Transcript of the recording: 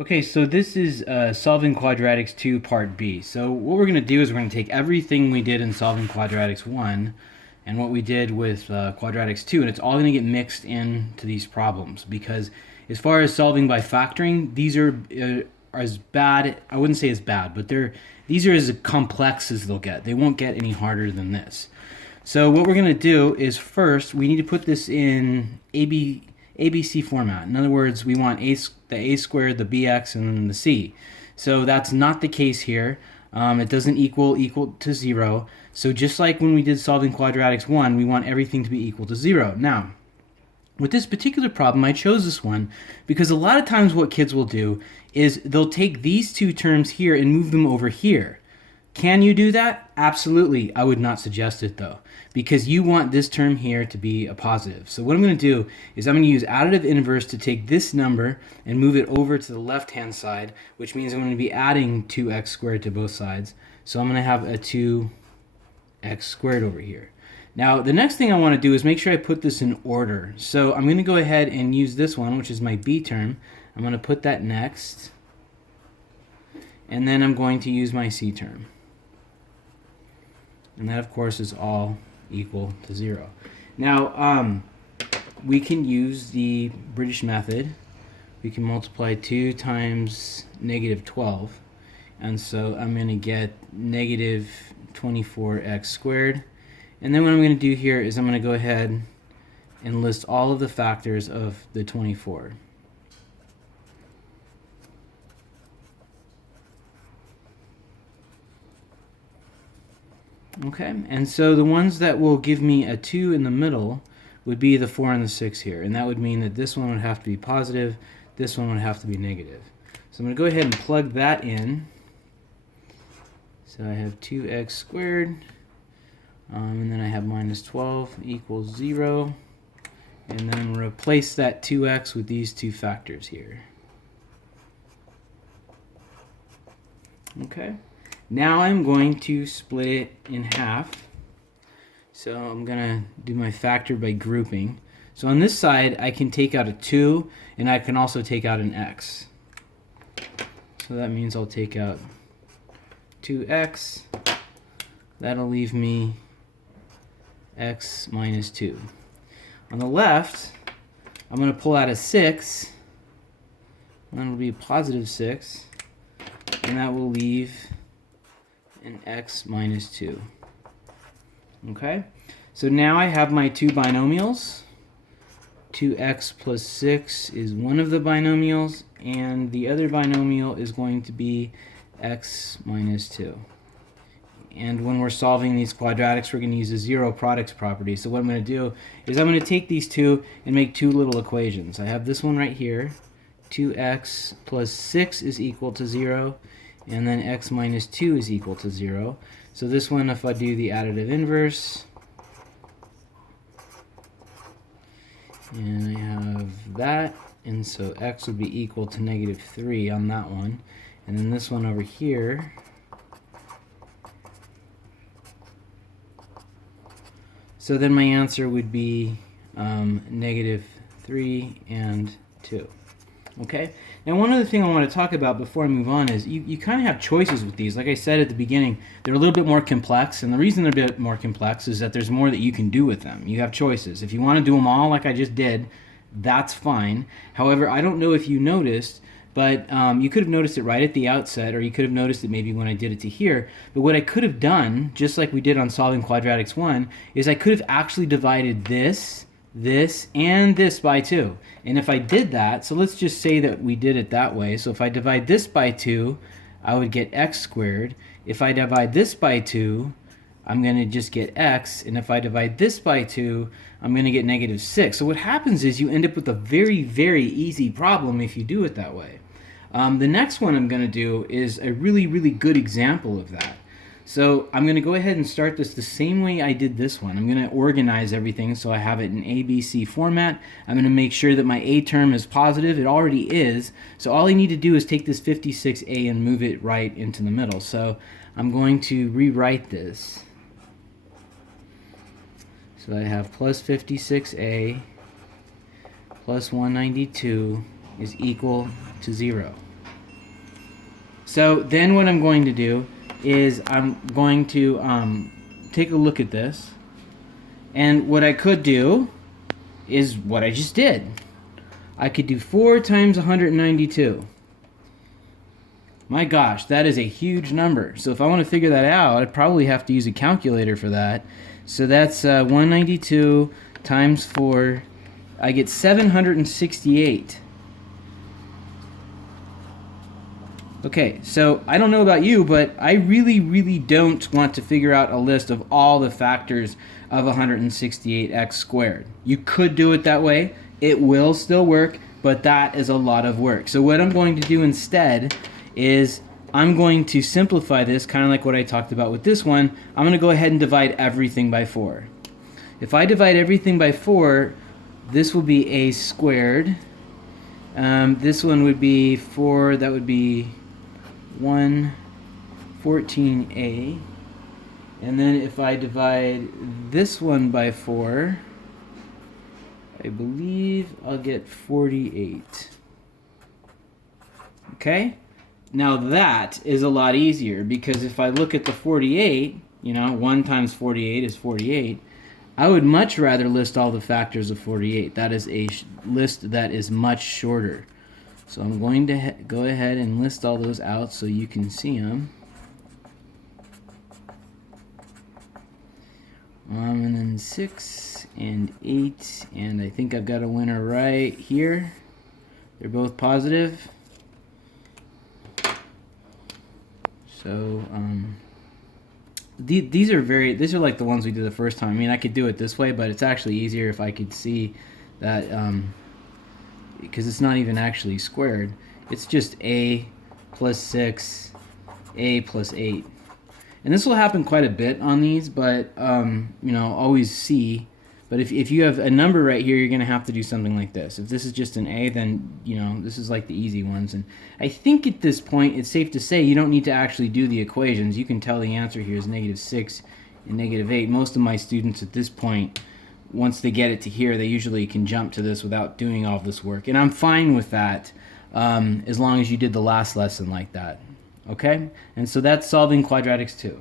Okay, so this is Solving Quadratics 2 Part B. So what we're going to do is we're going to take everything we did in Solving Quadratics 1 and what we did with Quadratics 2, and it's all going to get mixed into these problems because as far as solving by factoring, these are as bad, I wouldn't say as bad, but these are as complex as they'll get. They won't get any harder than this. So what we're going to do is first we need to put this in ABC format. In other words, we want the a squared, the bx, and then the c. So that's not the case here. It doesn't equal to 0. So just like when we did solving quadratics 1, we want everything to be equal to 0. Now, with this particular problem, I chose this one because a lot of times what kids will do is they'll take these two terms here and move them over here. Can you do that? Absolutely. I would not suggest it though, because you want this term here to be a positive. So what I'm going to do is I'm going to use additive inverse to take this number and move it over to the left-hand side, which means I'm going to be adding 2x squared to both sides. So I'm going to have a 2x squared over here. Now, the next thing I want to do is make sure I put this in order. So I'm going to go ahead and use this one, which is my b term. I'm going to put that next. And then I'm going to use my c term. And that, of course, is all equal to 0. Now, we can use the British method. We can multiply 2 times negative 12. And so I'm going to get negative 24x squared. And then what I'm going to do here is I'm going to go ahead and list all of the factors of the 24. Okay, and so the ones that will give me a 2 in the middle would be the 4 and the 6 here. And that would mean that this one would have to be positive, this one would have to be negative. So I'm going to go ahead and plug that in. So I have 2x squared, and then I have minus 12 equals 0. And then I'm going to replace that 2x with these two factors here. Okay. Now I'm going to split it in half. So I'm going to do my factor by grouping. So on this side, I can take out a 2, and I can also take out an x. So that means I'll take out 2x. That'll leave me x minus 2. On the left, I'm going to pull out a 6. And that'll be a positive 6. And that will leave an x minus 2. Okay, so now I have my two binomials. 2x plus 6 is one of the binomials, and the other binomial is going to be x minus 2. And when we're solving these quadratics, we're going to use the zero products property. So what I'm going to do is I'm going to take these two and make two little equations. I have this one right here. 2x plus 6 is equal to 0. And then x minus 2 is equal to 0. So this one, if I do the additive inverse, and I have that, and so x would be equal to negative 3 on that one. And then this one over here, so then my answer would be negative 3 and 2. Okay. Now, one other thing I want to talk about before I move on is you kind of have choices with these. Like I said at the beginning, they're a little bit more complex, and the reason they're a bit more complex is that there's more that you can do with them. You have choices. If you want to do them all like I just did, that's fine. However, I don't know if you noticed, but you could have noticed it right at the outset, or you could have noticed it maybe when I did it to here. But what I could have done, just like we did on Solving Quadratics 1, is I could have actually divided this, and this by 2. And if I did that, so let's just say that we did it that way. So if I divide this by 2, I would get x squared. If I divide this by 2, I'm going to just get x. And if I divide this by 2, I'm going to get negative 6. So what happens is you end up with a very, very easy problem if you do it that way. The next one I'm going to do is a really, really good example of that. So I'm going to go ahead and start this the same way I did this one. I'm going to organize everything so I have it in ABC format. I'm going to make sure that my A term is positive. It already is. So all I need to do is take this 56A and move it right into the middle. So I'm going to rewrite this. So I have plus 56A plus 192 is equal to 0. So then what I'm going to do is I'm going to take a look at this. And what I could do is what I just did. I could do 4 times 192. My gosh, that is a huge number. So if I want to figure that out, I'd probably have to use a calculator for that. So that's 192 times 4. I get 768. Okay, so I don't know about you, but I really don't want to figure out a list of all the factors of 168x squared. You could do it that way. It will still work, but that is a lot of work. So what I'm going to do instead is I'm going to simplify this, kind of like what I talked about with this one. I'm going to go ahead and divide everything by 4. If I divide everything by 4, this will be a squared. This one would be 4, that would be 114a. And then if I divide this one by 4, I believe I'll get 48. Okay? Now that is a lot easier, because if I look at the 48, 1 times 48 is 48. I would much rather list all the factors of 48. That is a list that is much shorter. So I'm going to go ahead and list all those out so you can see them. And then 6 and 8, and I think I've got a winner right here. They're both positive. So these are like the ones we did the first time. I mean, I could do it this way, but it's actually easier if I could see that, because it's not even actually squared. It's just a plus 6, a plus 8. And this will happen quite a bit on these, but always C. But if you have a number right here, you're going to have to do something like this. If this is just an A, then this is like the easy ones. And I think at this point, it's safe to say you don't need to actually do the equations. You can tell the answer here is -6 and -8. Most of my students at this point, once they get it to here, they usually can jump to this without doing all this work. And I'm fine with that, as long as you did the last lesson like that. Okay? And so that's solving quadratics 2.